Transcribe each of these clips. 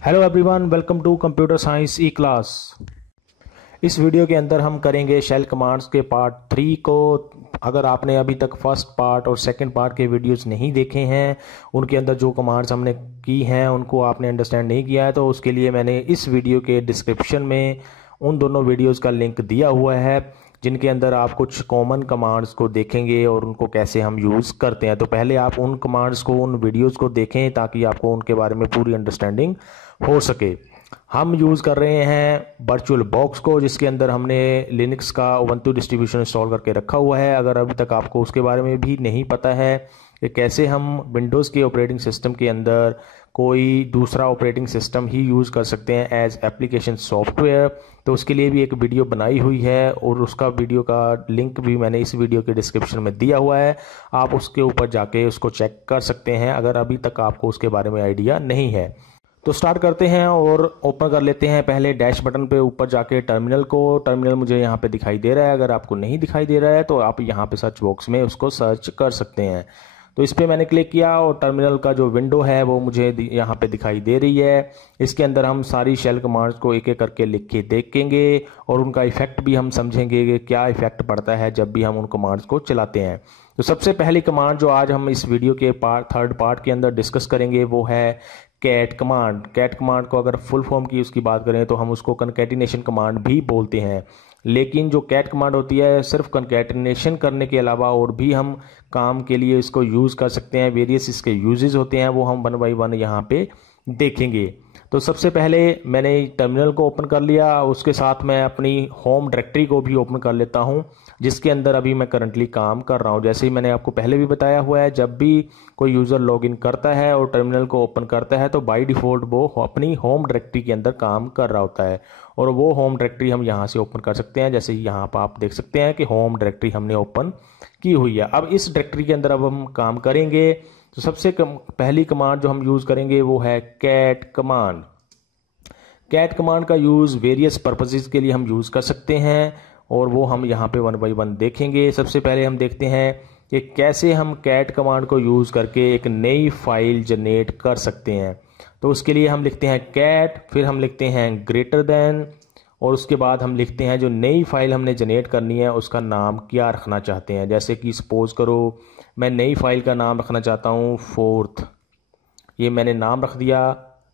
Hello everyone, welcome to computer science e class. इस video के अंदर हम करेंगे शेल कमांड्स के पार्ट 3 को। अगर आपने अभी तक फर्स्ट पार्ट और सेकंड पार्ट के वीडियोस नहीं देखे हैं, उनके अंदर जो कमांड्स हमने की हैं उनको आपने अंडरस्टैंड नहीं किया है, तो उसके लिए मैंने इस वीडियो के डिस्क्रिप्शन में उन दोनों वीडियोस का लिंक दिया हुआ है, जिनके अंदर आप कुछ कॉमन कमांड्स को देखेंगे और उनको कैसे हम यूज़ करते हैं। तो पहले आप उन कमांड्स को, उन वीडियोस को देखें ताकि आपको उनके बारे में पूरी अंडरस्टैंडिंग हो सके। हम यूज़ कर रहे हैं वर्चुअल बॉक्स को, जिसके अंदर हमने लिनक्स का उबंटू डिस्ट्रीब्यूशन इंस्टॉल करके रखा हुआ है। अगर अभी तक आपको उसके बारे में भी नहीं पता है कि कैसे हम विंडोज़ के ऑपरेटिंग सिस्टम के अंदर कोई दूसरा ऑपरेटिंग सिस्टम ही यूज़ कर सकते हैं एज एप्लीकेशन सॉफ्टवेयर, तो उसके लिए भी एक वीडियो बनाई हुई है और उसका वीडियो का लिंक भी मैंने इस वीडियो के डिस्क्रिप्शन में दिया हुआ है। आप उसके ऊपर जाके उसको चेक कर सकते हैं अगर अभी तक आपको उसके बारे में आइडिया नहीं है। तो स्टार्ट करते हैं और ओपन कर लेते हैं पहले डैश बटन पे ऊपर जाके टर्मिनल को। टर्मिनल मुझे यहाँ पे दिखाई दे रहा है। अगर आपको नहीं दिखाई दे रहा है तो आप यहाँ पे सर्च बॉक्स में उसको सर्च कर सकते हैं। तो इस पर मैंने क्लिक किया और टर्मिनल का जो विंडो है वो मुझे यहाँ पे दिखाई दे रही है। इसके अंदर हम सारी शेल कमांड्स को एक एक करके लिख के देखेंगे और उनका इफेक्ट भी हम समझेंगे कि क्या इफेक्ट पड़ता है जब भी हम उन कमांड्स को चलाते हैं। तो सबसे पहली कमांड जो आज हम इस वीडियो के थर्ड पार्ट के अंदर डिस्कस करेंगे वो है कैट कमांड। कैट कमांड को अगर फुल फॉर्म की उसकी बात करें तो हम उसको कनकैटिनेशन कमांड भी बोलते हैं, लेकिन जो कैट कमांड होती है सिर्फ कनकैटिनेशन करने के अलावा और भी हम काम के लिए इसको यूज़ कर सकते हैं। वेरियस इसके यूजेस होते हैं, वो हम 1 बाय 1 यहाँ पे देखेंगे। तो सबसे पहले मैंने टर्मिनल को ओपन कर लिया, उसके साथ मैं अपनी होम डायरेक्टरी को भी ओपन कर लेता हूँ जिसके अंदर अभी मैं करंटली काम कर रहा हूँ। जैसे ही मैंने आपको पहले भी बताया हुआ है, जब भी कोई यूज़र लॉगिन करता है और टर्मिनल को ओपन करता है तो बाय डिफ़ॉल्ट वो अपनी होम डायरेक्टरी के अंदर काम कर रहा होता है और वो होम डायरेक्टरी हम यहाँ से ओपन कर सकते हैं। जैसे यहाँ पर आप देख सकते हैं कि होम डायरेक्टरी हमने ओपन की हुई है। अब इस डायरेक्टरी के अंदर अब हम काम करेंगे। तो सबसे पहली कमांड जो हम यूज़ करेंगे वो है कैट कमांड। कैट कमांड का यूज़ वेरियस पर्पसेस के लिए हम यूज़ कर सकते हैं और वो हम यहाँ पे 1 बाय 1 देखेंगे। सबसे पहले हम देखते हैं कि कैसे हम कैट कमांड को यूज़ करके एक नई फाइल जनरेट कर सकते हैं। तो उसके लिए हम लिखते हैं कैट, फिर हम लिखते हैं ग्रेटर देन और उसके बाद हम लिखते हैं जो नई फाइल हमने जनरेट करनी है उसका नाम क्या रखना चाहते हैं। जैसे कि सपोज करो मैं नई फाइल का नाम रखना चाहता हूँ फोर्थ, ये मैंने नाम रख दिया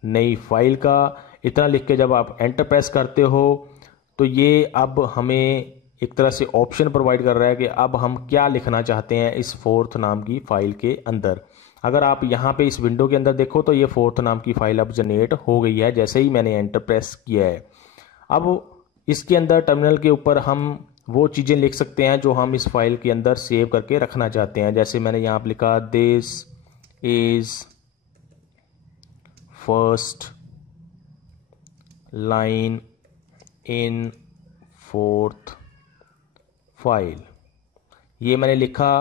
नई फाइल का। इतना लिख के जब आप एंटर प्रेस करते हो तो ये अब हमें एक तरह से ऑप्शन प्रोवाइड कर रहा है कि अब हम क्या लिखना चाहते हैं इस फोर्थ नाम की फाइल के अंदर। अगर आप यहाँ पे इस विंडो के अंदर देखो तो ये फोर्थ नाम की फाइल अब जनरेट हो गई है जैसे ही मैंने एंटर प्रेस किया है। अब इसके अंदर टर्मिनल के ऊपर हम वो चीज़ें लिख सकते हैं जो हम इस फाइल के अंदर सेव करके रखना चाहते हैं। जैसे मैंने यहाँ पर लिखा this is first line in fourth file, ये मैंने लिखा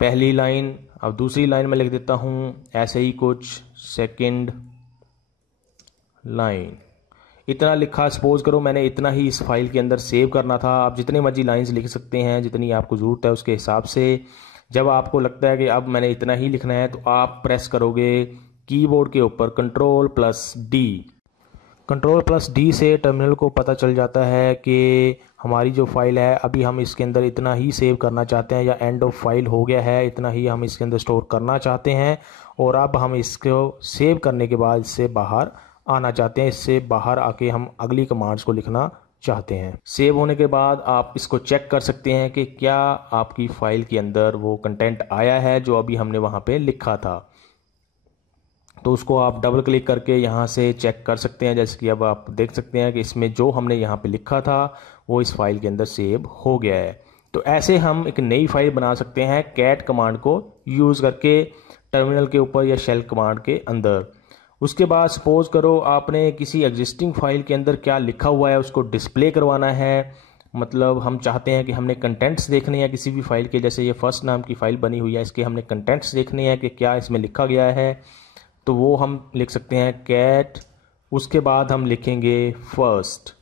पहली लाइन। अब दूसरी लाइन में लिख देता हूँ ऐसे ही कुछ सेकंड लाइन, इतना लिखा। सपोज करो मैंने इतना ही इस फाइल के अंदर सेव करना था। आप जितने मर्जी लाइंस लिख सकते हैं जितनी आपको ज़रूरत है उसके हिसाब से। जब आपको लगता है कि अब मैंने इतना ही लिखना है तो आप प्रेस करोगे कीबोर्ड के ऊपर Ctrl+D। Ctrl+D से टर्मिनल को पता चल जाता है कि हमारी जो फाइल है अभी हम इसके अंदर इतना ही सेव करना चाहते हैं या एंड ऑफ फाइल हो गया है, इतना ही हम इसके अंदर स्टोर करना चाहते हैं और अब हम इसको सेव करने के बाद इससे बाहर आना चाहते हैं। इससे बाहर आके हम अगली कमांड्स को लिखना चाहते हैं। सेव होने के बाद आप इसको चेक कर सकते हैं कि क्या आपकी फाइल के अंदर वो कंटेंट आया है जो अभी हमने वहाँ पे लिखा था। तो उसको आप डबल क्लिक करके यहाँ से चेक कर सकते हैं। जैसे कि अब आप देख सकते हैं कि इसमें जो हमने यहाँ पे लिखा था वो इस फाइल के अंदर सेव हो गया है। तो ऐसे हम एक नई फाइल बना सकते हैं कैट कमांड को यूज़ करके टर्मिनल के ऊपर या शेल कमांड के अंदर। उसके बाद सपोज करो आपने किसी एग्जिस्टिंग फाइल के अंदर क्या लिखा हुआ है उसको डिस्प्ले करवाना है। मतलब हम चाहते हैं कि हमने कंटेंट्स देखने हैं किसी भी फाइल के, जैसे ये फर्स्ट नाम की फाइल बनी हुई है इसके हमने कंटेंट्स देखने हैं कि क्या इसमें लिखा गया है। तो वो हम लिख सकते हैं कैट, उसके बाद हम लिखेंगे फर्स्ट।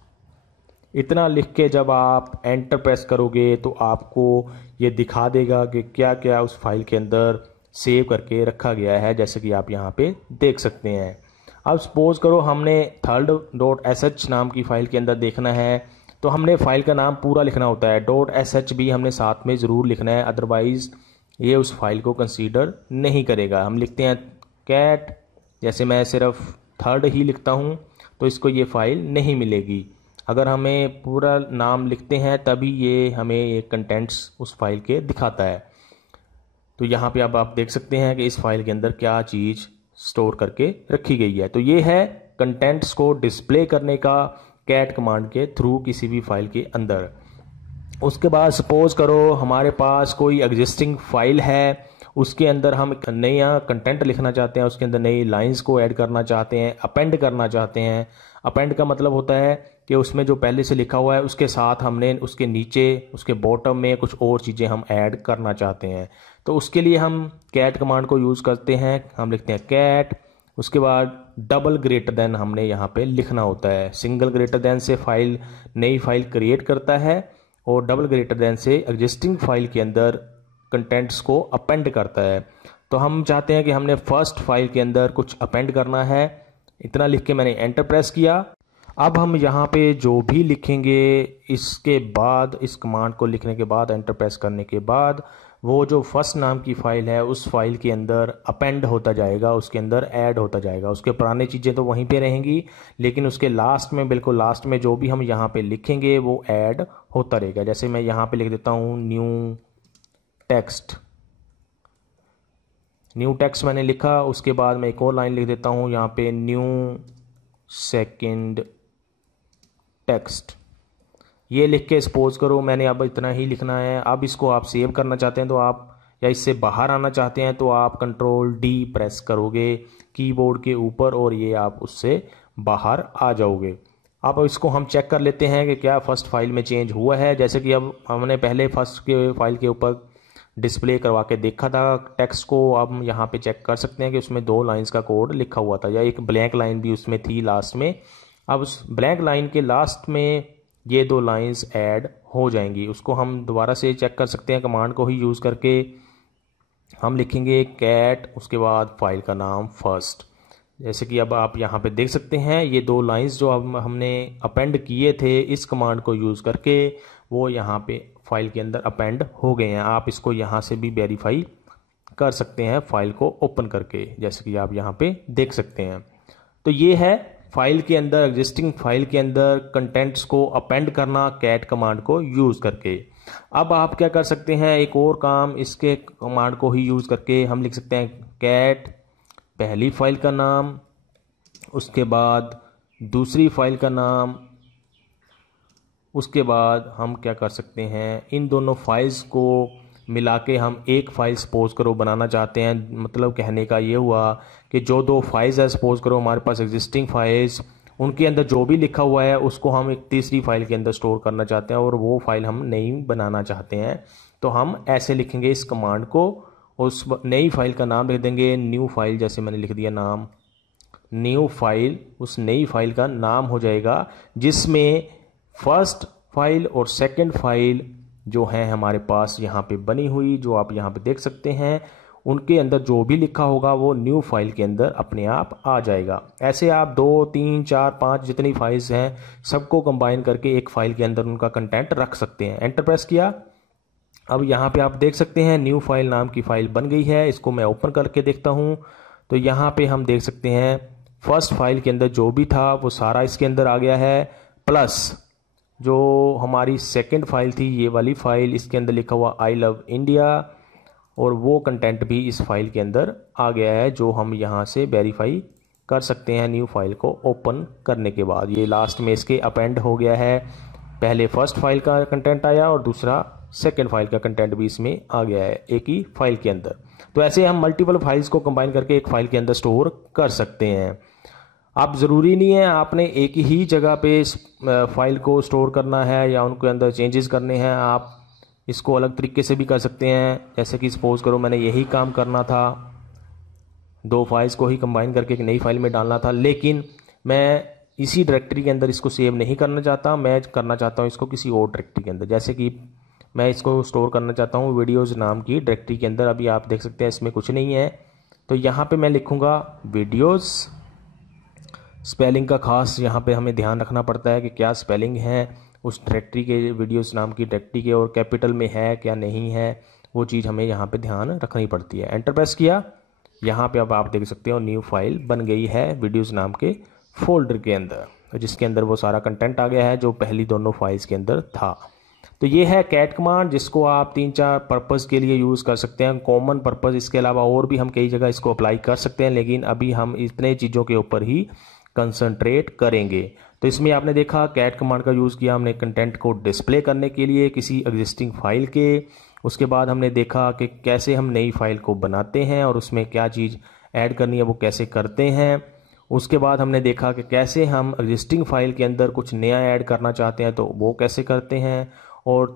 इतना लिख के जब आप एंटर प्रेस करोगे तो आपको ये दिखा देगा कि क्या क्या उस फाइल के अंदर सेव करके रखा गया है, जैसे कि आप यहाँ पे देख सकते हैं। अब सपोज करो हमने third.sh नाम की फ़ाइल के अंदर देखना है, तो हमने फ़ाइल का नाम पूरा लिखना होता है। .sh भी हमने साथ में ज़रूर लिखना है, अदरवाइज़ ये उस फाइल को कंसीडर नहीं करेगा। हम लिखते हैं कैट, जैसे मैं सिर्फ थर्ड ही लिखता हूँ तो इसको ये फ़ाइल नहीं मिलेगी। अगर हमें पूरा नाम लिखते हैं तभी ये हमें ये कंटेंट्स उस फाइल के दिखाता है। तो यहाँ पे अब आप देख सकते हैं कि इस फाइल के अंदर क्या चीज़ स्टोर करके रखी गई है। तो ये है कंटेंट्स को डिस्प्ले करने का कैट कमांड के थ्रू किसी भी फाइल के अंदर। उसके बाद सपोज करो हमारे पास कोई एग्जिस्टिंग फाइल है, उसके अंदर हम नया कंटेंट लिखना चाहते हैं, उसके अंदर नई लाइंस को ऐड करना चाहते हैं, अपेंड करना चाहते हैं। अपेंड का मतलब होता है कि उसमें जो पहले से लिखा हुआ है उसके साथ हमने उसके नीचे उसके बॉटम में कुछ और चीज़ें हम ऐड करना चाहते हैं। तो उसके लिए हम कैट कमांड को यूज़ करते हैं। हम लिखते हैं कैट, उसके बाद डबल ग्रेटर देन हमने यहाँ पे लिखना होता है। सिंगल ग्रेटर देन से फाइल नई फाइल क्रिएट करता है और डबल ग्रेटर देन से एग्जिस्टिंग फाइल के अंदर कंटेंट्स को अपेंड करता है। तो हम चाहते हैं कि हमने फर्स्ट फाइल के अंदर कुछ अपेंड करना है। इतना लिख के मैंने एंटर प्रेस किया। अब हम यहाँ पे जो भी लिखेंगे इसके बाद, इस कमांड को लिखने के बाद, एंटर प्रेस करने के बाद, वो जो फर्स्ट नाम की फ़ाइल है उस फाइल के अंदर अपेंड होता जाएगा, उसके अंदर ऐड होता जाएगा। उसके पुरानी चीज़ें तो वहीं पे रहेंगी, लेकिन उसके लास्ट में, बिल्कुल लास्ट में जो भी हम यहाँ पे लिखेंगे वो ऐड होता रहेगा। जैसे मैं यहाँ पे लिख देता हूँ न्यू टेक्स्ट मैंने लिखा। उसके बाद मैं एक और लाइन लिख देता हूँ यहाँ पे न्यू सेकंड टेक्स्ट। ये लिख के सपोज करो मैंने अब इतना ही लिखना है। अब इसको आप सेव करना चाहते हैं तो आप, या इससे बाहर आना चाहते हैं तो आप Ctrl+D प्रेस करोगे कीबोर्ड के ऊपर और ये आप उससे बाहर आ जाओगे। अब इसको हम चेक कर लेते हैं कि क्या फर्स्ट फाइल में चेंज हुआ है। जैसे कि अब हमने पहले फर्स्ट के फाइल के ऊपर डिस्प्ले करवा के देखा था टेक्स्ट को, अब हम यहाँ पे चेक कर सकते हैं कि उसमें 2 लाइंस का कोड लिखा हुआ था, या एक ब्लैंक लाइन भी उसमें थी लास्ट में। अब उस ब्लैंक लाइन के लास्ट में ये 2 लाइंस ऐड हो जाएंगी। उसको हम दोबारा से चेक कर सकते हैं कमांड को ही यूज़ करके। हम लिखेंगे कैट, उसके बाद फाइल का नाम फर्स्ट। जैसे कि अब आप यहाँ पे देख सकते हैं ये 2 लाइंस जो अब हमने अपेंड किए थे इस कमांड को यूज़ करके, वो यहाँ पे फाइल के अंदर अपेंड हो गए हैं। आप इसको यहाँ से भी वेरीफाई कर सकते हैं फाइल को ओपन करके, जैसे कि आप यहाँ पे देख सकते हैं। तो ये है फाइल के अंदर, एग्जिस्टिंग फाइल के अंदर कंटेंट्स को अपेंड करना कैट कमांड को यूज़ करके। अब आप क्या कर सकते हैं, एक और काम इसके कमांड को ही यूज़ करके हम लिख सकते हैं कैट पहली फाइल का नाम, उसके बाद दूसरी फाइल का नाम, उसके बाद हम क्या कर सकते हैं इन दोनों फाइल्स को मिला के हम एक फ़ाइल सपोज करो बनाना चाहते हैं। मतलब कहने का ये हुआ कि जो 2 फाइल्स है, सपोज करो हमारे पास एग्जिस्टिंग फाइल्स, उनके अंदर जो भी लिखा हुआ है उसको हम एक तीसरी फाइल के अंदर स्टोर करना चाहते हैं और वो फाइल हम नई बनाना चाहते हैं। तो हम ऐसे लिखेंगे इस कमांड को, उस नई फाइल का नाम लिख देंगे न्यू फाइल, जैसे मैंने लिख दिया नाम न्यू फाइल। उस नई फाइल का नाम हो जाएगा जिसमें फर्स्ट फाइल और सेकंड फाइल जो है हमारे पास यहाँ पे बनी हुई, जो आप यहाँ पे देख सकते हैं, उनके अंदर जो भी लिखा होगा वो न्यू फाइल के अंदर अपने आप आ जाएगा। ऐसे आप 2, 3, 4, 5 जितनी फाइल्स हैं सबको कंबाइन करके एक फाइल के अंदर उनका कंटेंट रख सकते हैं। एंटर प्रेस किया। अब यहाँ पे आप देख सकते हैं न्यू फाइल नाम की फाइल बन गई है। इसको मैं ओपन करके देखता हूँ तो यहाँ पे हम देख सकते हैं फर्स्ट फाइल के अंदर जो भी था वो सारा इसके अंदर आ गया है, प्लस जो हमारी सेकंड फाइल थी ये वाली फाइल, इसके अंदर लिखा हुआ आई लव इंडिया, और वो कंटेंट भी इस फाइल के अंदर आ गया है जो हम यहाँ से वेरीफाई कर सकते हैं न्यू फाइल को ओपन करने के बाद। ये लास्ट में इसके अपेंड हो गया है, पहले फर्स्ट फाइल का कंटेंट आया और दूसरा सेकंड फाइल का कंटेंट भी इसमें आ गया है एक ही फाइल के अंदर। तो ऐसे हम मल्टीपल फाइल्स को कंबाइन करके एक फाइल के अंदर स्टोर कर सकते हैं। आप ज़रूरी नहीं है आपने एक ही जगह पे फाइल को स्टोर करना है या उनके अंदर चेंजेस करने हैं। आप इसको अलग तरीके से भी कर सकते हैं। जैसे कि सपोज करो मैंने यही काम करना था, 2 फाइल्स को ही कंबाइन करके एक नई फाइल में डालना था, लेकिन मैं इसी डायरेक्टरी के अंदर इसको सेव नहीं करना चाहता, मैं करना चाहता हूँ इसको किसी और डायरेक्टरी के अंदर। जैसे कि मैं इसको स्टोर करना चाहता हूँ वीडियोज़ नाम की डायरेक्टरी के अंदर। अभी आप देख सकते हैं इसमें कुछ नहीं है, तो यहाँ पे मैं लिखूँगा वीडियोज़, स्पेलिंग का खास यहाँ पे हमें ध्यान रखना पड़ता है कि क्या स्पेलिंग है उस डायरेक्टरी के, वीडियोस नाम की डायरेक्टरी के, और कैपिटल में है क्या नहीं है, वो चीज़ हमें यहाँ पे ध्यान रखनी पड़ती है। एंटर प्रेस किया, यहाँ पे अब आप देख सकते हो न्यू फाइल बन गई है वीडियोस नाम के फोल्डर के अंदर, जिसके अंदर वो सारा कंटेंट आ गया है जो पहली दोनों फाइल्स के अंदर था। तो ये है कैट कमांड, जिसको आप 3-4 पर्पज़ के लिए यूज़ कर सकते हैं, कॉमन पर्पज़। इसके अलावा और भी हम कई जगह इसको अप्लाई कर सकते हैं, लेकिन अभी हम इतने चीज़ों के ऊपर ही कंसंट्रेट करेंगे। तो इसमें आपने देखा कैट कमांड का यूज़ किया हमने कंटेंट को डिस्प्ले करने के लिए किसी एग्जिस्टिंग फाइल के। उसके बाद हमने देखा कि कैसे हम नई फाइल को बनाते हैं और उसमें क्या चीज़ ऐड करनी है वो कैसे करते हैं। उसके बाद हमने देखा कि कैसे हम एग्जिस्टिंग फाइल के अंदर कुछ नया ऐड करना चाहते हैं तो वो कैसे करते हैं। और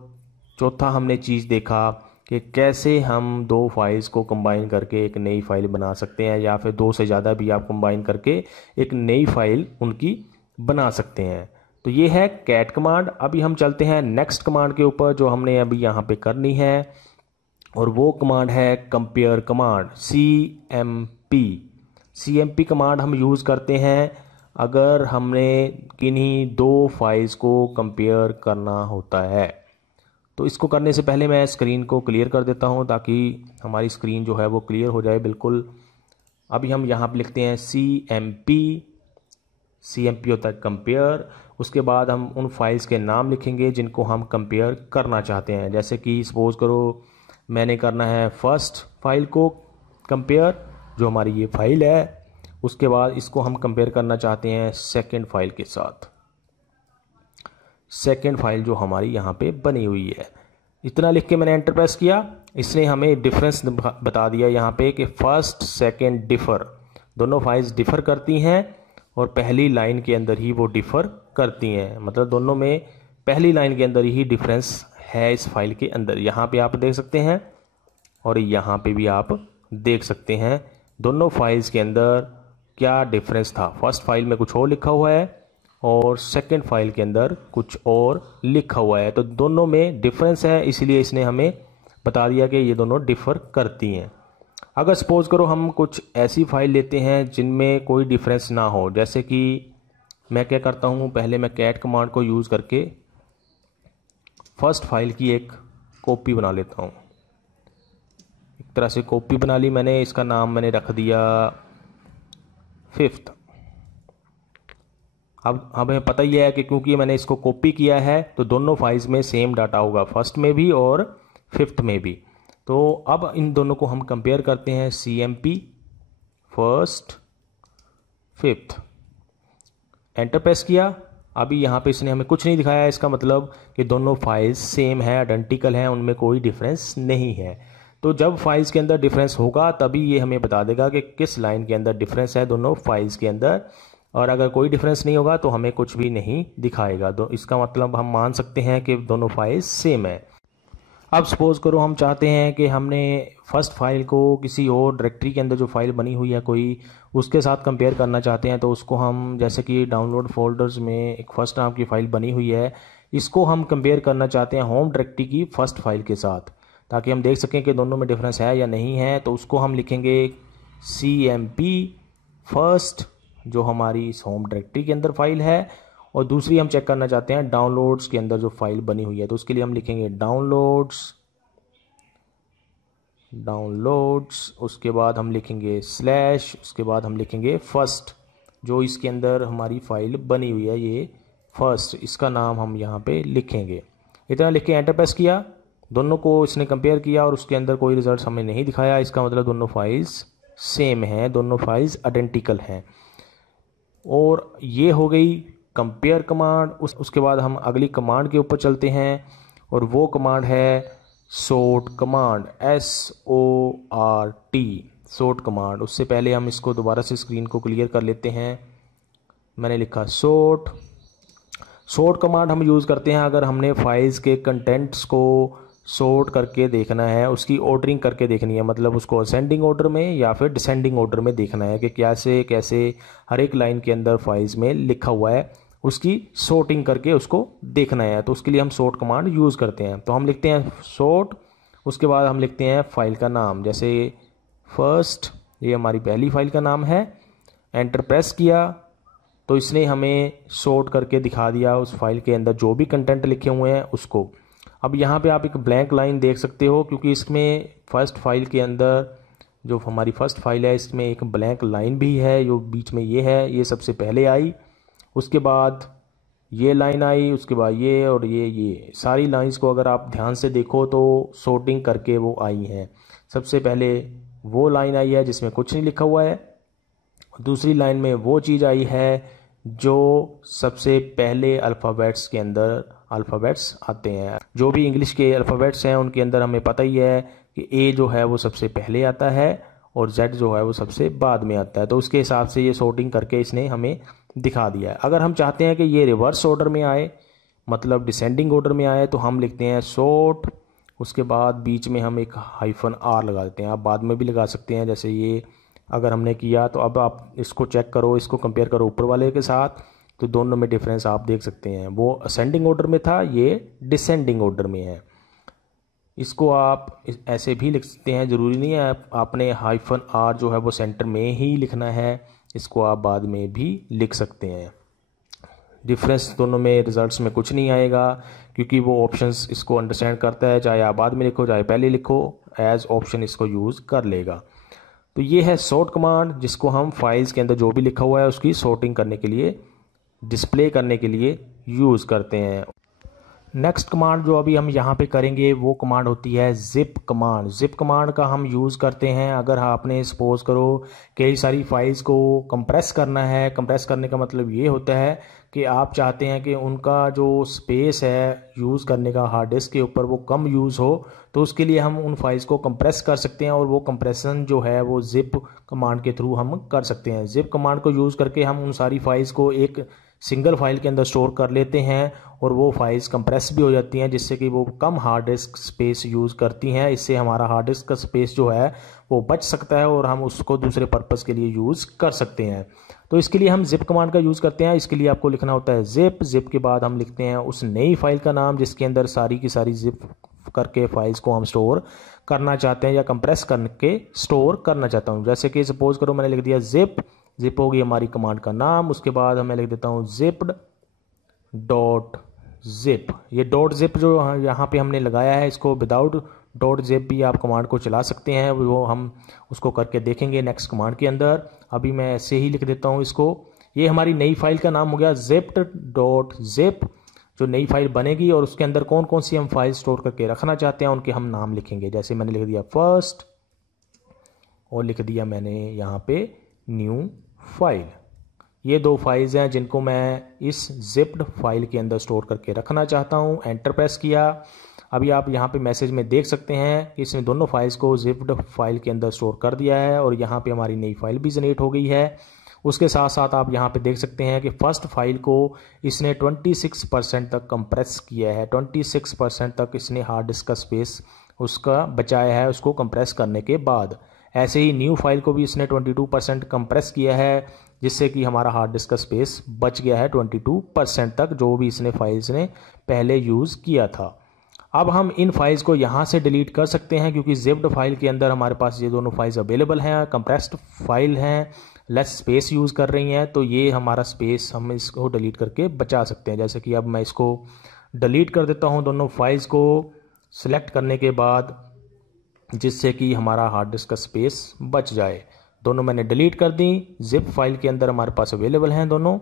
चौथा हमने चीज़ देखा कि कैसे हम 2 फाइल्स को कंबाइन करके एक नई फाइल बना सकते हैं, या फिर 2 से ज़्यादा भी आप कंबाइन करके एक नई फाइल उनकी बना सकते हैं। तो ये है कैट कमांड। अभी हम चलते हैं नेक्स्ट कमांड के ऊपर जो हमने अभी यहाँ पे करनी है, और वो कमांड है compare command, CMP। CMP command हम यूज़ करते हैं अगर हमने किन्हीं 2 फाइल्स को कंपेयर करना होता है। तो इसको करने से पहले मैं स्क्रीन को क्लियर कर देता हूं ताकि हमारी स्क्रीन जो है वो क्लियर हो जाए बिल्कुल। अभी हम यहाँ पे लिखते हैं CMP। CMP होता है कंपेयर। उसके बाद हम उन फाइल्स के नाम लिखेंगे जिनको हम कंपेयर करना चाहते हैं। जैसे कि सपोज करो मैंने करना है फर्स्ट फाइल को कंपेयर, जो हमारी ये फाइल है। उसके बाद इसको हम कंपेयर करना चाहते हैं सेकेंड फाइल के साथ, सेकेंड फाइल जो हमारी यहाँ पे बनी हुई है। इतना लिख के मैंने एंटर प्रेस किया। इसने हमें डिफरेंस बता दिया यहाँ पे कि फर्स्ट सेकेंड डिफ़र, दोनों फाइल्स डिफ़र करती हैं और पहली लाइन के अंदर ही वो डिफ़र करती हैं। मतलब दोनों में पहली लाइन के अंदर ही डिफरेंस है इस फाइल के अंदर। यहाँ पे आप देख सकते हैं और यहाँ पे भी आप देख सकते हैं दोनों फाइल्स के अंदर क्या डिफरेंस था। फर्स्ट फाइल में कुछ और लिखा हुआ है और सेकंड फाइल के अंदर कुछ और लिखा हुआ है। तो दोनों में डिफरेंस है, इसलिए इसने हमें बता दिया कि ये दोनों डिफ़र करती हैं। अगर सपोज करो हम कुछ ऐसी फाइल लेते हैं जिनमें कोई डिफरेंस ना हो, जैसे कि मैं क्या करता हूँ, पहले मैं कैट कमांड को यूज़ करके फर्स्ट फाइल की एक कॉपी बना लेता हूँ। एक तरह से कॉपी बना ली मैंने, इसका नाम मैंने रख दिया 5th। अब हमें पता ही है कि क्योंकि मैंने इसको कॉपी किया है तो दोनों फाइल्स में सेम डाटा होगा, फर्स्ट में भी और 5th में भी। तो अब इन दोनों को हम कंपेयर करते हैं, CMP first 5th। Enter press किया। अभी यहाँ पे इसने हमें कुछ नहीं दिखाया, इसका मतलब कि दोनों फाइल्स सेम है, आइडेंटिकल हैं, उनमें कोई डिफरेंस नहीं है। तो जब फाइल्स के अंदर डिफरेंस होगा तभी ये हमें बता देगा कि किस लाइन के अंदर डिफरेंस है दोनों फाइल्स के अंदर, और अगर कोई डिफरेंस नहीं होगा तो हमें कुछ भी नहीं दिखाएगा। तो इसका मतलब हम मान सकते हैं कि दोनों फाइल्स सेम है। अब सपोज करो हम चाहते हैं कि हमने फर्स्ट फाइल को किसी और डायरेक्टरी के अंदर जो फाइल बनी हुई है कोई, उसके साथ कंपेयर करना चाहते हैं। तो उसको हम, जैसे कि डाउनलोड फोल्डर्स में एक फर्स्ट नाम की फ़ाइल बनी हुई है, इसको हम कंपेयर करना चाहते हैं होम डायरेक्टरी की फर्स्ट फाइल के साथ, ताकि हम देख सकें कि दोनों में डिफरेंस है या नहीं है। तो उसको हम लिखेंगे CMP फर्स्ट, जो हमारी इस होम डायरेक्टरी के अंदर फाइल है, और दूसरी हम चेक करना चाहते हैं डाउनलोड्स के अंदर जो फाइल बनी हुई है। तो उसके लिए हम लिखेंगे डाउनलोड्स, उसके बाद हम लिखेंगे स्लैश, उसके बाद हम लिखेंगे फर्स्ट, जो इसके अंदर हमारी फाइल बनी हुई है, ये फर्स्ट, इसका नाम हम यहाँ पे लिखेंगे। इतना लिख के एंटर प्रेस किया। दोनों को इसने कंपेयर किया और उसके अंदर कोई रिजल्ट हमें नहीं दिखाया। इसका मतलब दोनों फाइल्स सेम हैं, दोनों फाइल्स आइडेंटिकल हैं। और ये हो गई कंपेयर कमांड। उसके बाद हम अगली कमांड के ऊपर चलते हैं, और वो कमांड है sort command, SORT, sort command. उससे पहले हम इसको दोबारा से स्क्रीन को क्लियर कर लेते हैं। मैंने लिखा सॉर्ट कमांड हम यूज़ करते हैं अगर हमने फाइल्स के कंटेंट्स को सॉर्ट करके देखना है, उसकी ऑर्डरिंग करके देखनी है, मतलब उसको असेंडिंग ऑर्डर में या फिर डिसेंडिंग ऑर्डर में देखना है कि कैसे कैसे हर एक लाइन के अंदर फाइल्स में लिखा हुआ है, उसकी सॉर्टिंग करके उसको देखना है। तो उसके लिए हम सॉर्ट कमांड यूज़ करते हैं। तो हम लिखते हैं सॉर्ट, उसके बाद हम लिखते हैं फाइल का नाम, जैसे फर्स्ट, ये हमारी पहली फाइल का नाम है। एंटर प्रेस किया तो इसने हमें सॉर्ट करके दिखा दिया उस फाइल के अंदर जो भी कंटेंट लिखे हुए हैं उसको। अब यहाँ पे आप एक ब्लैंक लाइन देख सकते हो, क्योंकि इसमें फर्स्ट फाइल के अंदर जो हमारी फर्स्ट फाइल है इसमें एक ब्लैंक लाइन भी है, जो बीच में ये है, ये सबसे पहले आई, उसके बाद ये लाइन आई, उसके बाद ये, और ये सारी लाइंस को अगर आप ध्यान से देखो तो सॉर्टिंग करके वो आई हैं। सबसे पहले वो लाइन आई है जिसमें कुछ नहीं लिखा हुआ है, दूसरी लाइन में वो चीज़ आई है जो सबसे पहले अल्फ़ाबेट्स के अंदर अल्फ़ाबेट्स आते हैं। जो भी इंग्लिश के अल्फ़ाबेट्स हैं उनके अंदर हमें पता ही है कि ए जो है वो सबसे पहले आता है और जेड जो है वो सबसे बाद में आता है। तो उसके हिसाब से ये सॉर्टिंग करके इसने हमें दिखा दिया है। अगर हम चाहते हैं कि ये रिवर्स ऑर्डर में आए, मतलब डिसेंडिंग ऑर्डर में आए, तो हम लिखते हैं सॉर्ट, उसके बाद बीच में हम एक -r लगा देते हैं। आप बाद में भी लगा सकते हैं, जैसे ये अगर हमने किया। तो अब आप इसको चेक करो, इसको कंपेयर करो ऊपर वाले के साथ, तो दोनों में डिफरेंस आप देख सकते हैं। वो असेंडिंग ऑर्डर में था, ये डिसेंडिंग ऑर्डर में है। इसको आप ऐसे भी लिख सकते हैं, ज़रूरी नहीं है आपने -r जो है वो सेंटर में ही लिखना है, इसको आप बाद में भी लिख सकते हैं। डिफरेंस दोनों में रिजल्ट्स में कुछ नहीं आएगा, क्योंकि वो ऑप्शंस इसको अंडरस्टैंड करता है, चाहे आप बाद में लिखो चाहे पहले लिखो, एज ऑप्शन इसको यूज़ कर लेगा। तो ये है सॉर्ट कमांड, जिसको हम फाइल्स के अंदर जो भी लिखा हुआ है उसकी सॉर्टिंग करने के लिए, डिस्प्ले करने के लिए यूज़ करते हैं। नेक्स्ट कमांड जो अभी हम यहाँ पे करेंगे वो कमांड होती है जिप कमांड। जिप कमांड का हम यूज़ करते हैं अगर आपने सपोज करो कई सारी फाइल्स को कंप्रेस करना है। कंप्रेस करने का मतलब ये होता है कि आप चाहते हैं कि उनका जो स्पेस है यूज़ करने का हार्ड डिस्क के ऊपर वो कम यूज़ हो, तो उसके लिए हम उन फाइल्स को कंप्रेस कर सकते हैं, और वो कंप्रेशन जो है वो जिप कमांड के थ्रू हम कर सकते हैं। जिप कमांड को यूज़ करके हम उन सारी फाइल्स को एक सिंगल फाइल के अंदर स्टोर कर लेते हैं, और वो फाइल्स कंप्रेस भी हो जाती हैं, जिससे कि वो कम हार्ड डिस्क स्पेस यूज़ करती हैं। इससे हमारा हार्ड डिस्क का स्पेस जो है वो बच सकता है और हम उसको दूसरे पर्पज़ के लिए यूज़ कर सकते हैं। तो इसके लिए हम जिप कमांड का यूज़ करते हैं। इसके लिए आपको लिखना होता है जिप के बाद हम लिखते हैं उस नई फाइल का नाम जिसके अंदर सारी की सारी जिप करके फाइल्स को हम स्टोर करना चाहते हैं या कंप्रेस करके स्टोर करना चाहता हूँ। जैसे कि सपोज करो मैंने लिख दिया जिप होगी हमारी कमांड का नाम, उसके बाद मैं लिख देता हूँ zipped डॉट जिप। ये डॉट जिप जो यहाँ पे हमने लगाया है, इसको विदाउट डॉट जिप भी आप कमांड को चला सकते हैं, वो हम उसको करके देखेंगे नेक्स्ट कमांड के अंदर। अभी मैं ऐसे ही लिख देता हूँ इसको। ये हमारी नई फाइल का नाम हो गया zipped डॉट जिप, जो नई फाइल बनेगी, और उसके अंदर कौन कौन सी हम फाइल स्टोर करके रखना चाहते हैं उनके हम नाम लिखेंगे। जैसे मैंने लिख दिया फर्स्ट और लिख दिया मैंने यहाँ पे न्यू फाइल। ये दो फाइल्स हैं जिनको मैं इस जिप्ड फाइल के अंदर स्टोर करके रखना चाहता हूँ। एंटर प्रेस किया। अभी आप यहाँ पे मैसेज में देख सकते हैं कि इसने दोनों फाइल्स को जिप्ड फाइल के अंदर स्टोर कर दिया है, और यहाँ पे हमारी नई फाइल भी जनरेट हो गई है। उसके साथ साथ आप यहाँ पे देख सकते हैं कि फर्स्ट फाइल को इसने 26% तक कंप्रेस किया है। 26% तक इसने हार्ड डिस्क का स्पेस उसका बचाया है उसको कंप्रेस करने के बाद। ऐसे ही न्यू फाइल को भी इसने 22% कंप्रेस किया है, जिससे कि हमारा हार्ड डिस्क का स्पेस बच गया है 22% तक, जो भी इसने फाइल्स ने पहले यूज़ किया था। अब हम इन फाइल्स को यहाँ से डिलीट कर सकते हैं, क्योंकि जिप्ड फाइल के अंदर हमारे पास ये दोनों फाइल्स अवेलेबल हैं, कंप्रेस्ड फाइल हैं, लेस स्पेस यूज़ कर रही हैं, तो ये हमारा स्पेस हम इसको डिलीट करके बचा सकते हैं। जैसे कि अब मैं इसको डिलीट कर देता हूँ दोनों फाइल्स को सिलेक्ट करने के बाद, जिससे कि हमारा हार्ड डिस्क का स्पेस बच जाए। दोनों मैंने डिलीट कर दी, जिप फाइल के अंदर हमारे पास अवेलेबल हैं दोनों।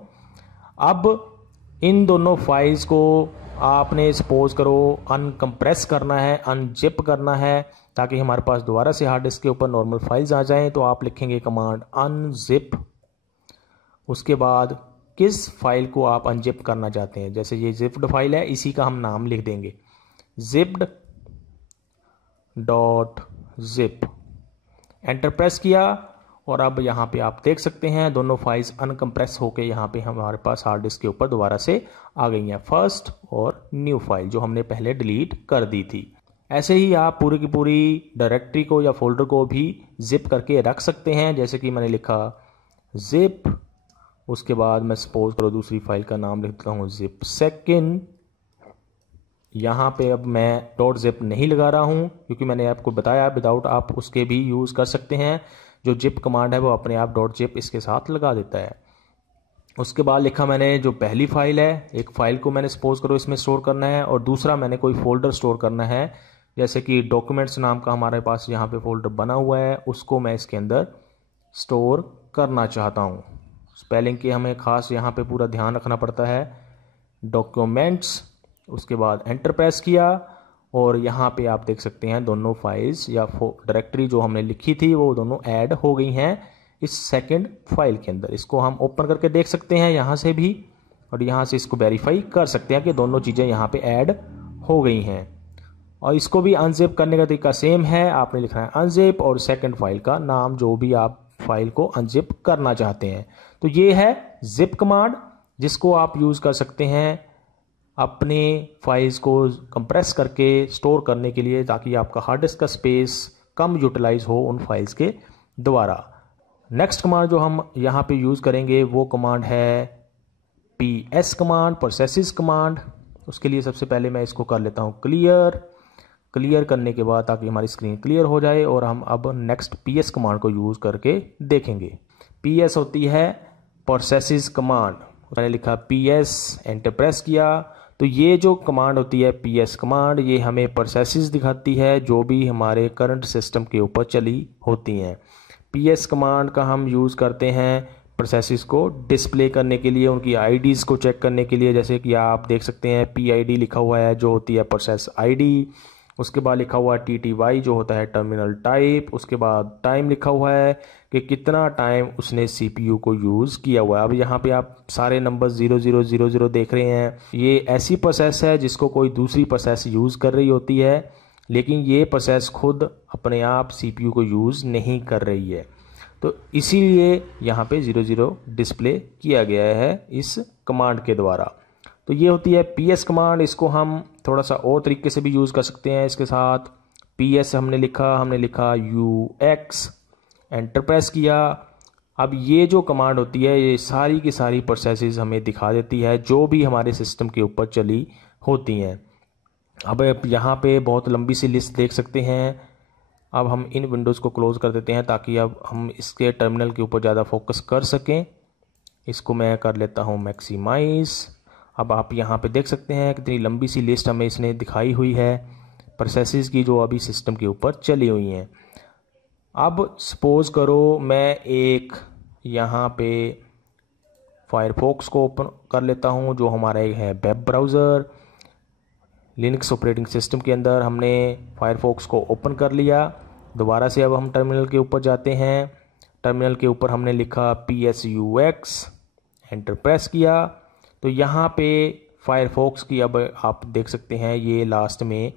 अब इन दोनों फाइल्स को आपने सपोज करो अनकम्प्रेस करना है, अनजिप करना है, ताकि हमारे पास दोबारा से हार्ड डिस्क के ऊपर नॉर्मल फाइल्स आ जाएं। तो आप लिखेंगे कमांड अनजिप, उसके बाद किस फाइल को आप अनजिप करना चाहते हैं। जैसे ये जिप्ड फाइल है, इसी का हम नाम लिख देंगे zipped dot zip. Enter press किया, और अब यहाँ पे आप देख सकते हैं दोनों फाइल्स अनकम्प्रेस होके यहाँ पे हमारे पास हार्ड डिस्क के ऊपर दोबारा से आ गई हैं, फर्स्ट और न्यू फाइल जो हमने पहले डिलीट कर दी थी। ऐसे ही आप पूरी की पूरी डायरेक्टरी को या फोल्डर को भी जिप करके रख सकते हैं। जैसे कि मैंने लिखा जिप, उसके बाद मैं सपोज करो दूसरी फाइल का नाम लिखता हूँ जिप सेकंड। यहाँ पे अब मैं डॉट जिप नहीं लगा रहा हूँ, क्योंकि मैंने आपको बताया विदाउट आप उसके भी यूज़ कर सकते हैं। जो जिप कमांड है वो अपने आप डॉट जिप इसके साथ लगा देता है। उसके बाद लिखा मैंने जो पहली फाइल है, एक फाइल को मैंने सपोज करो इसमें स्टोर करना है, और दूसरा मैंने कोई फोल्डर स्टोर करना है, जैसे कि डॉक्यूमेंट्स नाम का हमारे पास यहाँ पे फोल्डर बना हुआ है, उसको मैं इसके अंदर स्टोर करना चाहता हूँ। स्पेलिंग की हमें खास यहाँ पे पूरा ध्यान रखना पड़ता है। डॉक्यूमेंट्स, उसके बाद एंटर प्रेस किया, और यहाँ पे आप देख सकते हैं दोनों फाइल्स या डायरेक्टरी जो हमने लिखी थी वो दोनों ऐड हो गई हैं इस सेकंड फाइल के अंदर। इसको हम ओपन करके देख सकते हैं यहाँ से भी, और यहाँ से इसको वेरीफाई कर सकते हैं कि दोनों चीज़ें यहाँ पे ऐड हो गई हैं। और इसको भी अनजिप करने का तरीका सेम है, आपने लिखना है अनजिप और सेकंड फाइल का नाम जो भी आप फाइल को अनजिप करना चाहते हैं। तो ये है जिप कमांड, जिसको आप यूज़ कर सकते हैं अपने फाइल्स को कंप्रेस करके स्टोर करने के लिए, ताकि आपका हार्ड डिस्क का स्पेस कम यूटिलाइज हो उन फाइल्स के द्वारा। नेक्स्ट कमांड जो हम यहाँ पे यूज़ करेंगे वो कमांड है PS कमांड, प्रोसेसेस कमांड। उसके लिए सबसे पहले मैं इसको कर लेता हूँ क्लियर करने के बाद, ताकि हमारी स्क्रीन क्लियर हो जाए, और हम अब नेक्स्ट PS कमांड को यूज़ करके देखेंगे। PS होती है प्रोसेसेस कमांड। मैंने लिखा PS, एंटर प्रेस किया, तो ये जो कमांड होती है PS कमांड, ये हमें प्रोसेसेस दिखाती है जो भी हमारे करंट सिस्टम के ऊपर चली होती हैं। PS कमांड का हम यूज़ करते हैं प्रोसेसेस को डिस्प्ले करने के लिए, उनकी आईडीज़ को चेक करने के लिए, जैसे कि आप देख सकते हैं PID लिखा हुआ है जो होती है प्रोसेस आईडी, उसके बाद लिखा हुआ है TTY जो होता है टर्मिनल टाइप, उसके बाद टाइम लिखा हुआ है कि कितना टाइम उसने CPU को यूज़ किया हुआ है। अब यहाँ पे आप सारे नंबर 0000 देख रहे हैं, ये ऐसी प्रोसेस है जिसको कोई दूसरी प्रोसेस यूज़ कर रही होती है, लेकिन ये प्रोसेस खुद अपने आप CPU को यूज़ नहीं कर रही है, तो इसीलिए यहाँ पे 00 डिस्प्ले किया गया है इस कमांड के द्वारा। तो ये होती है PS कमांड। इसको हम थोड़ा सा और तरीके से भी यूज़ कर सकते हैं इसके साथ। PS हमने लिखा UX, एंटर प्रेस किया। अब ये जो कमांड होती है ये सारी की सारी प्रोसेसेस हमें दिखा देती है जो भी हमारे सिस्टम के ऊपर चली होती हैं। अब यहाँ पे बहुत लंबी सी लिस्ट देख सकते हैं। अब हम इन विंडोज़ को क्लोज़ कर देते हैं ताकि अब हम इसके टर्मिनल के ऊपर ज़्यादा फोकस कर सकें। इसको मैं कर लेता हूँ मैक्सिमाइज़। अब आप यहाँ पे देख सकते हैं कितनी लंबी सी लिस्ट हमें इसने दिखाई हुई है प्रोसेसेस की जो अभी सिस्टम के ऊपर चली हुई हैं। अब सपोज़ करो मैं एक यहाँ पे फायरफॉक्स को ओपन कर लेता हूँ जो हमारा है web browser. Linux operating system के अंदर हमने फायरफॉक्स को ओपन कर लिया। दोबारा से अब हम टर्मिनल के ऊपर जाते हैं। टर्मिनल के ऊपर हमने लिखा PSUX, एंटर प्रेस किया, तो यहाँ पे फायरफॉक्स की अब आप देख सकते हैं ये लास्ट में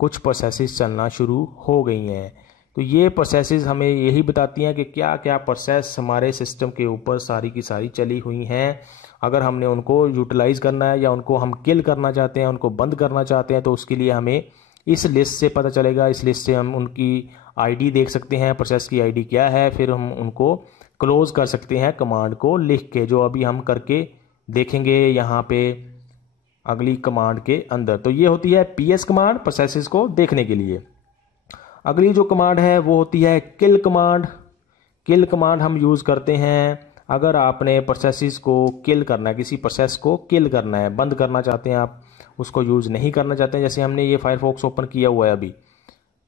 कुछ प्रोसेसेस चलना शुरू हो गई हैं। तो ये प्रोसेसेस हमें यही बताती हैं कि क्या क्या प्रोसेस हमारे सिस्टम के ऊपर सारी की सारी चली हुई हैं। अगर हमने उनको यूटिलाइज़ करना है या उनको हम किल करना चाहते हैं, उनको बंद करना चाहते हैं, तो उसके लिए हमें इस लिस्ट से पता चलेगा। इस लिस्ट से हम उनकी आईडी देख सकते हैं, प्रोसेस की आईडी क्या है, फिर हम उनको क्लोज़ कर सकते हैं कमांड को लिख के, जो अभी हम करके देखेंगे यहाँ पे अगली कमांड के अंदर। तो ये होती है PS कमांड प्रोसेसेस को देखने के लिए। अगली जो कमांड है वो होती है किल कमांड। किल कमांड हम यूज़ करते हैं अगर आपने प्रोसेसेस को किल करना है, किसी प्रोसेस को किल करना है, बंद करना चाहते हैं, आप उसको यूज़ नहीं करना चाहते हैं। जैसे हमने ये फायरफॉक्स ओपन किया हुआ है अभी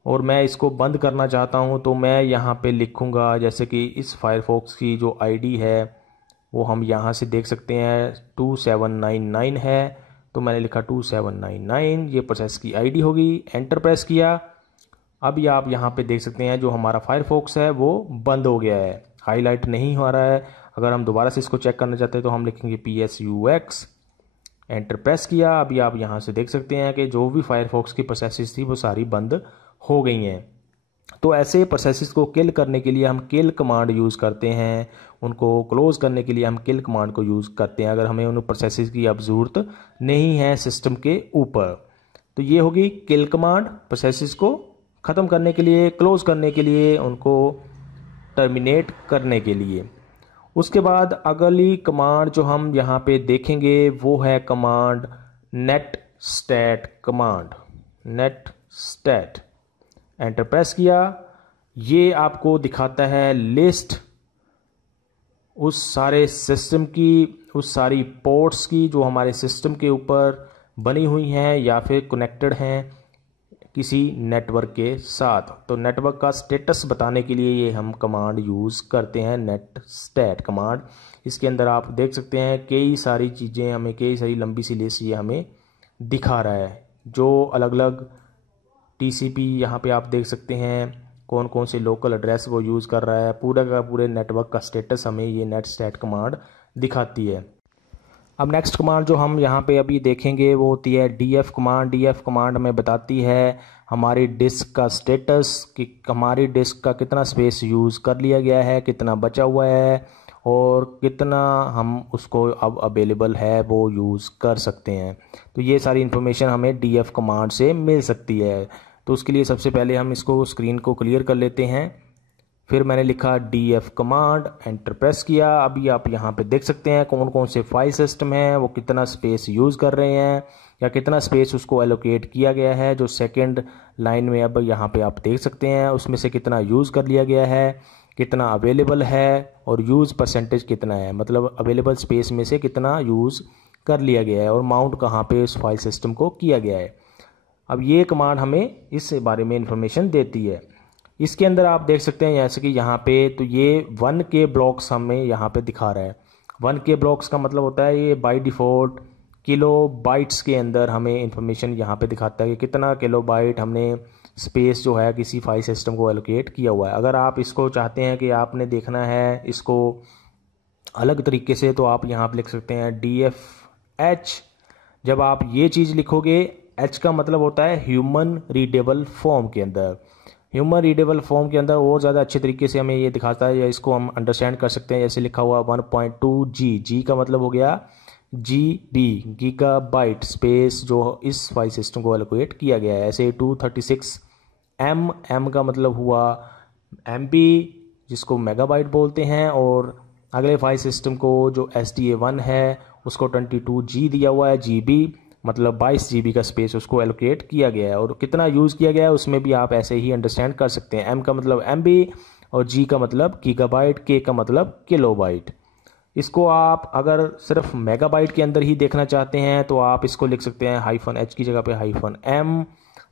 और मैं इसको बंद करना चाहता हूँ, तो मैं यहाँ पे लिखूँगा जैसे कि इस फायरफॉक्स की जो आईडी है वो हम यहाँ से देख सकते हैं 2799 है, तो मैंने लिखा 2799, ये प्रोसेस की आईडी होगी। एंटर प्रेस किया। अभी आप यहाँ पे देख सकते हैं जो हमारा फायरफॉक्स है वो बंद हो गया है, हाईलाइट नहीं हो रहा है। अगर हम दोबारा से इसको चेक करना चाहते हैं तो हम लिखेंगे PSUX, एंटर प्रेस किया। अभी आप यहाँ से देख सकते हैं कि जो भी फायरफॉक्स की प्रोसेसेस थी वो सारी बंद हो गई हैं। तो ऐसे प्रोसेसेस को किल करने के लिए हम किल कमांड यूज़ करते हैं, उनको क्लोज़ करने के लिए हम किल कमांड को यूज़ करते हैं अगर हमें उन प्रोसेसेस की अब ज़रूरत नहीं है सिस्टम के ऊपर। तो ये होगी किल कमांड, प्रोसेसेस को ख़त्म करने के लिए, क्लोज़ करने के लिए, उनको टर्मिनेट करने के लिए। उसके बाद अगली कमांड जो हम यहाँ पे देखेंगे वो है command netStat command. netStat, enter press किया। ये आपको दिखाता है लिस्ट उस सारे सिस्टम की, उस सारी पोर्ट्स की जो हमारे सिस्टम के ऊपर बनी हुई हैं या फिर कनेक्टेड हैं किसी नेटवर्क के साथ। तो नेटवर्क का स्टेटस बताने के लिए ये हम कमांड यूज़ करते हैं, नेट स्टैट कमांड। इसके अंदर आप देख सकते हैं कई सारी चीज़ें, हमें कई सारी लंबी सी लिस्ट ये हमें दिखा रहा है। जो अलग अलग टीसीपी यहाँ पे आप देख सकते हैं कौन कौन से लोकल एड्रेस वो यूज़ कर रहा है, पूरा का पूरे नेटवर्क का स्टेटस हमें ये नेट स्टैट कमांड दिखाती है। अब नेक्स्ट कमांड जो हम यहाँ पे अभी देखेंगे वो होती है डीएफ कमांड। डीएफ कमांड हमें बताती है हमारी डिस्क का स्टेटस, कि हमारी डिस्क का कितना स्पेस यूज़ कर लिया गया है, कितना बचा हुआ है और कितना हम उसको अब अवेलेबल है वो यूज़ कर सकते हैं। तो ये सारी इन्फॉर्मेशन हमें डीएफ कमांड से मिल सकती है। तो उसके लिए सबसे पहले हम इसको स्क्रीन को क्लियर कर लेते हैं। फिर मैंने लिखा डीएफ कमांड, एंटर प्रेस किया। अभी आप यहाँ पे देख सकते हैं कौन कौन से फाइल सिस्टम हैं, वो कितना स्पेस यूज़ कर रहे हैं या कितना स्पेस उसको एलोकेट किया गया है। जो सेकंड लाइन में अब यहाँ पे आप देख सकते हैं उसमें से कितना यूज़ कर लिया गया है, कितना अवेलेबल है और यूज़ परसेंटेज कितना है, मतलब अवेलेबल स्पेस में से कितना यूज़ कर लिया गया है और माउंट कहाँ पे उस फाइल सिस्टम को किया गया है। अब ये कमांड हमें इस बारे में इंफॉर्मेशन देती है। इसके अंदर आप देख सकते हैं जैसे कि यहाँ पे तो ये 1K ब्लॉक्स हमें यहाँ पे दिखा रहा है। 1K ब्लॉक्स का मतलब होता है ये बाय डिफ़ॉल्ट किलो बाइट्स के अंदर हमें इंफॉर्मेशन यहाँ पे दिखाता है कि कितना किलो बाइट हमने स्पेस जो है किसी फाइल सिस्टम को एलोकेट किया हुआ है। अगर आप इसको चाहते हैं कि आपने देखना है इसको अलग तरीके से तो आप यहाँ पर लिख सकते हैं DFH। जब आप ये चीज़ लिखोगे, H का मतलब होता है ह्यूमन रीडेबल फॉर्म के अंदर। ह्यूमन रीडेबल फॉर्म के अंदर और ज़्यादा अच्छे तरीके से हमें ये दिखाता है या इसको हम अंडरस्टैंड कर सकते हैं। जैसे लिखा हुआ 1.2 जी का मतलब हो गया GB, गीगाबाइट स्पेस जो इस फाइल सिस्टम को एलोकेट किया गया है। ऐसे 236 M का मतलब हुआ MB जिसको मेगाबाइट बोलते हैं। और अगले फाइल सिस्टम को जो SDA1 है उसको 22G दिया हुआ है, GB मतलब 22 GB का स्पेस उसको एलोकेट किया गया है। और कितना यूज़ किया गया है उसमें भी आप ऐसे ही अंडरस्टैंड कर सकते हैं। M का मतलब MB और G का मतलब गीगाबाइट, K का मतलब किलोबाइट। इसको आप अगर सिर्फ मेगाबाइट के अंदर ही देखना चाहते हैं तो आप इसको लिख सकते हैं -H की जगह पे -M।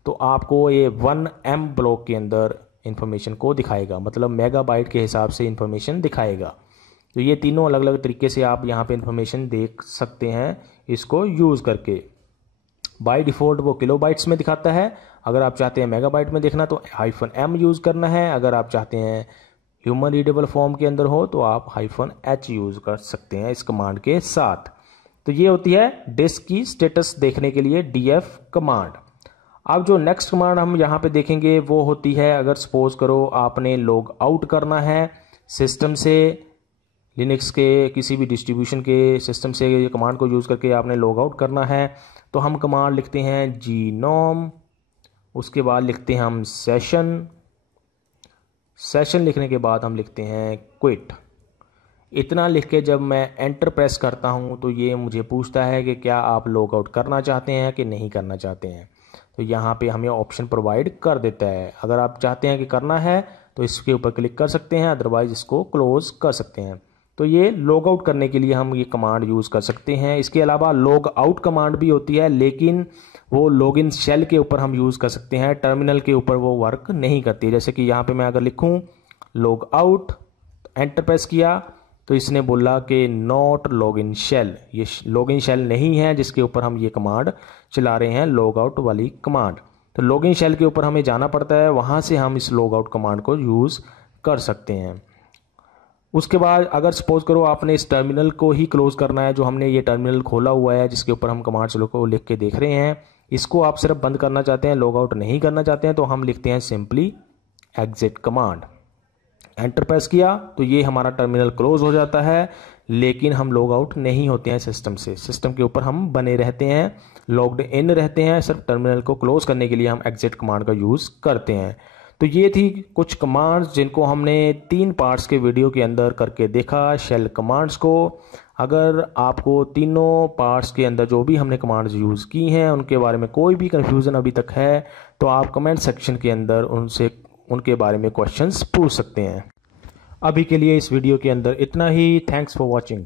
तो आपको ये 1M ब्लॉक के अंदर इंफॉर्मेशन को दिखाएगा, मतलब मेगाबाइट के हिसाब से इंफॉर्मेशन दिखाएगा। तो ये तीनों अलग अलग तरीके से आप यहाँ पे इंफॉर्मेशन देख सकते हैं इसको यूज़ करके। बाय डिफ़ॉल्ट वो किलोबाइट्स में दिखाता है। अगर आप चाहते हैं मेगाबाइट में देखना तो -M यूज़ करना है। अगर आप चाहते हैं ह्यूमन रीडेबल फॉर्म के अंदर हो तो आप -H यूज़ कर सकते हैं इस कमांड के साथ। तो ये होती है डिस्क की स्टेटस देखने के लिए DF कमांड। अब जो नेक्स्ट कमांड हम यहाँ पे देखेंगे वो होती है, अगर सपोज करो आपने लॉग आउट करना है सिस्टम से, लिनक्स के किसी भी डिस्ट्रीब्यूशन के सिस्टम से ये कमांड को यूज़ करके आपने लॉग आउट करना है तो हम कमांड लिखते हैं gnom। उसके बाद लिखते हैं हम सेशन लिखने के बाद हम लिखते हैं क्विट। इतना लिख के जब मैं एंटर प्रेस करता हूं तो ये मुझे पूछता है कि क्या आप लॉग आउट करना चाहते हैं कि नहीं करना चाहते हैं। तो यहाँ पे हमें ऑप्शन प्रोवाइड कर देता है। अगर आप चाहते हैं कि करना है तो इसके ऊपर क्लिक कर सकते हैं, अदरवाइज इसको क्लोज कर सकते हैं। तो ये लॉग आउट करने के लिए हम ये कमांड यूज़ कर सकते हैं। इसके अलावा लॉग आउट कमांड भी होती है, लेकिन वो लॉगिन शेल के ऊपर हम यूज़ कर सकते हैं, टर्मिनल के ऊपर वो वर्क नहीं करती। जैसे कि यहाँ पे मैं अगर लिखूँ लॉग आउट, एंटर प्रेस किया तो इसने बोला कि नॉट लॉगिन शेल, ये लॉगिन शेल नहीं है जिसके ऊपर हम ये कमांड चला रहे हैं, लॉग आउट वाली कमांड। तो लॉगिन शेल के ऊपर हमें जाना पड़ता है, वहाँ से हम इस लॉग आउट कमांड को यूज़ कर सकते हैं। उसके बाद अगर सपोज करो आपने इस टर्मिनल को ही क्लोज करना है, जो हमने ये टर्मिनल खोला हुआ है जिसके ऊपर हम कमांड्स को लिख के देख रहे हैं, इसको आप सिर्फ बंद करना चाहते हैं, लॉग आउट नहीं करना चाहते हैं, तो हम लिखते हैं simply exit command. Enter press किया तो ये हमारा टर्मिनल क्लोज हो जाता है, लेकिन हम लॉग आउट नहीं होते हैं सिस्टम से। सिस्टम के ऊपर हम बने रहते हैं, लॉग्ड इन रहते हैं। सिर्फ टर्मिनल को क्लोज करने के लिए हम एग्जिट कमांड का यूज़ करते हैं। तो ये थी कुछ कमांड्स जिनको हमने 3 पार्ट्स के वीडियो के अंदर करके देखा, शेल कमांड्स को। अगर आपको तीनों पार्ट्स के अंदर जो भी हमने कमांड्स यूज़ की हैं उनके बारे में कोई भी कन्फ्यूज़न अभी तक है तो आप कमेंट सेक्शन के अंदर उनसे उनके बारे में क्वेश्चंस पूछ सकते हैं। अभी के लिए इस वीडियो के अंदर इतना ही। Thanks for watching.